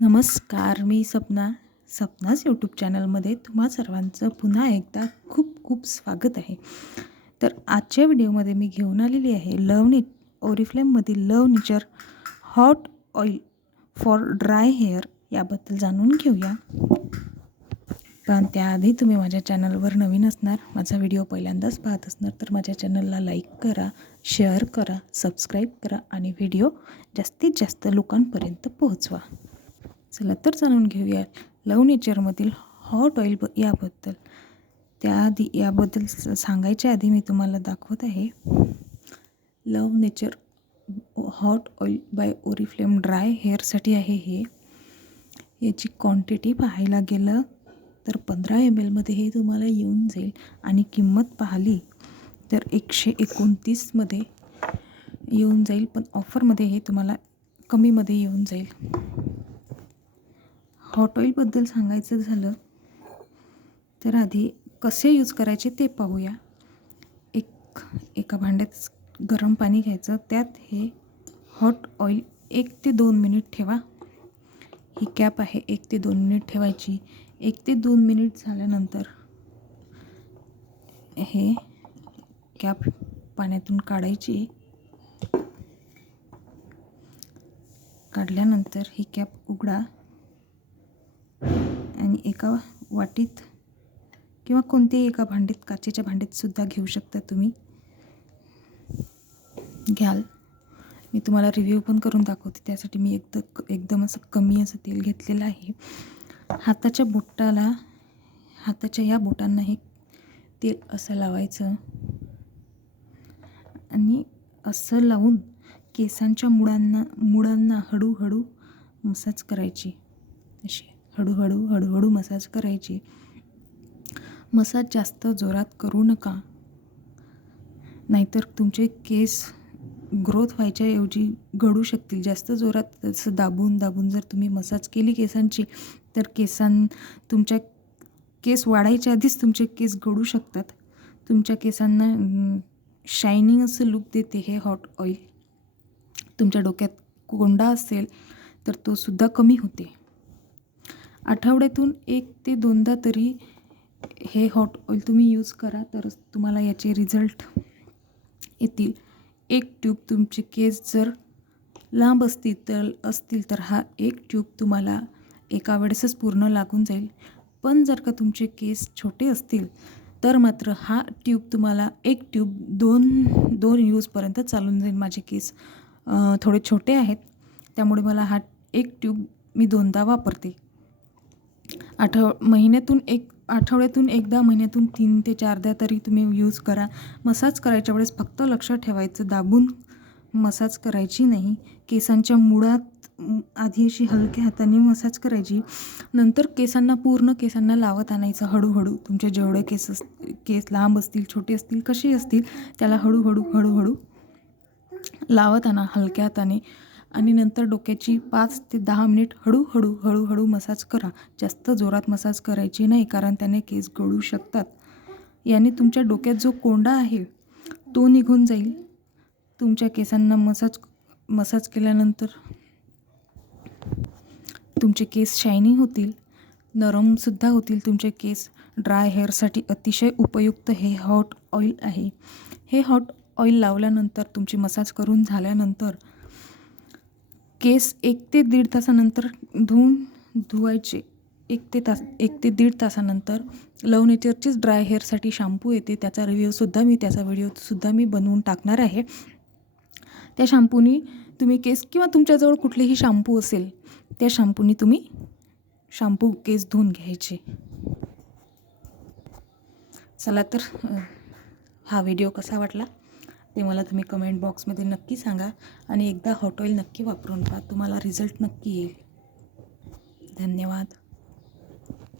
नमस्कार, मी सपनाच यूट्यूब चॅनलमध्ये तुम्हा सर्वांचं पुन्हा एकदा खूप खूप स्वागत आहे. तर आजच्या व्हिडिओमध्ये मी घेऊन आलेली आहे ओरिफ्लेममधील love nature hot oil for dry hair याबद्दल जाणून घेऊया. पण त्याआधी तुम्ही माझ्या चॅनलवर नवीन असणार, माझा व्हिडिओ पहिल्यांदाच पाहत असणार तर माझ्या चॅनलला लाईक करा, शेअर करा, सबस्क्राईब करा आणि व्हिडिओ जास्तीत जास्त लोकांपर्यंत पोहोचवा. चला तर जाणून घेऊया लव नेचरमधील हॉट ऑइल याबद्दल. त्याआधी याबद्दल सांगायच्या आधी मी तुम्हाला दाखवत आहे love nature hot oil by Oriflame dry हेअरसाठी आहे हे. याची क्वांटिटी पाहायला गेलं तर 15 ml मध्ये हे तुम्हाला येऊन जाईल आणि किंमत पाहिली तर 129 मध्ये येऊन जाईल, पण ऑफरमध्ये हे तुम्हाला कमीमध्ये येऊन जाईल. हॉट ऑइलबद्दल सांगायचं झालं तर आधी कसे यूज करायचे ते पाहूया. एका भांड्यात गरम पाणी घ्यायचं, त्यात हे हॉट ऑइल 1 ते 2 मिनिट ठेवा. ही कॅप आहे, 1 ते 2 मिनिट ठेवायची. 1 ते 2 मिनिट झाल्यानंतर हे कॅप पाण्यातून काढायची. काढल्यानंतर ही कॅप उघडा आणि एका वाटीत किंवा कोणत्याही एका भांड्यात, काचेच्या भांड्यात सुद्धा घेऊ शकता तुम्ही. घ्याल, मी तुम्हाला रिव्ह्यू पण करून दाखवते. त्यासाठी मी एकदम असं कमी असं तेल घेतलेलं आहे. हाताच्या या बोटांना हे तेल असं लावायचं आणि असं लावून केसांच्या मुळांना हळूहळू मसाज करायची. अशी हळूहळू मसाज करायची. मसाज जास्त जोरात करू नका, नाहीतर तुमचे केस ग्रोथ व्हायच्या ऐवजी गळू शकतील. जास्त जोरात असं दाबून जर तुम्ही मसाज केली केसांची तर तुमच्या केस वाढायच्या आधीच तुमचे केस गळू शकतात. तुमच्या केसांना शायनिंग असं लुक देते हे हॉट ऑइल. तुमच्या डोक्यात कोंडा असेल तर तो सुद्धा कमी होते. आठवड्यातून 1 ते 2दा तरी हे हॉट ऑइल तुम्ही यूज करा, तरच तुम्हाला याचे रिझल्ट येतील. एक ट्यूब, तुमचे केस जर लांब असतील तर हा एक ट्यूब तुम्हाला एका वेळेसच पूर्ण लागून जाईल. पण जर का तुमचे केस छोटे असतील तर मात्र हा ट्यूब तुम्हाला एक ट्यूब दोन यूजपर्यंत चालून जाईल. माझे केस थोडे छोटे आहेत, त्यामुळे मला हा एक ट्यूब मी 2दा वापरते. आठवड्यातून एकदा, महिन्यातून 3 ते 4दा तरी तुम्ही यूज करा. मसाज करायच्या वेळेस फक्त लक्ष ठेवायचं, दाबून मसाज करायची नाही. केसांच्या मुळात आधी अशी हलक्या हाताने मसाज करायची, नंतर पूर्ण केसांना लावत आणायचं हळूहळू. तुमचे जेवढे केस लांब असतील, छोटे असतील, कसे असतील, त्याला हळूहळू लावत आणा हलक्या हाताने. आणि नंतर डोक्याची 5 ते 10 मिनिट हळूहळू मसाज करा. जास्त जोरात मसाज करायची नाही, कारण त्याने केस गळू शकतात. याने तुमच्या डोक्यात जो कोंडा आहे तो निघून जाईल. तुमच्या केसांना मसाज केल्यानंतर तुमचे केस शायनिंग होतील, नरमसुद्धा होतील तुमचे केस. ड्राय हेअरसाठी अतिशय उपयुक्त हे हॉट ऑइल आहे. हे हॉट ऑइल लावल्यानंतर, तुमची मसाज करून झाल्यानंतर केस 1 ते 1.5 तासानंतर धुवायचे. 1 ते 1.5 तासानंतर लव नेचरचीच ड्राय हेअरसाठी शॅम्पू येते, त्याचा व्हिडिओसुद्धा मी बनवून टाकणार आहे. त्या शॅम्पूनी तुम्ही केस, किंवा तुमच्याजवळ कुठलेही शॅम्पू असेल त्या शॅम्पूनी तुम्ही केस धुवून घ्यायचे. चला तर हा व्हिडिओ कसा वाटला ते मला तुम्ही कमेंट बॉक्समध्ये नक्की सांगा आणि एकदा हॉट ऑइल नक्की वापरून पहा, तुम्हाला रिझल्ट नक्की येईल. धन्यवाद.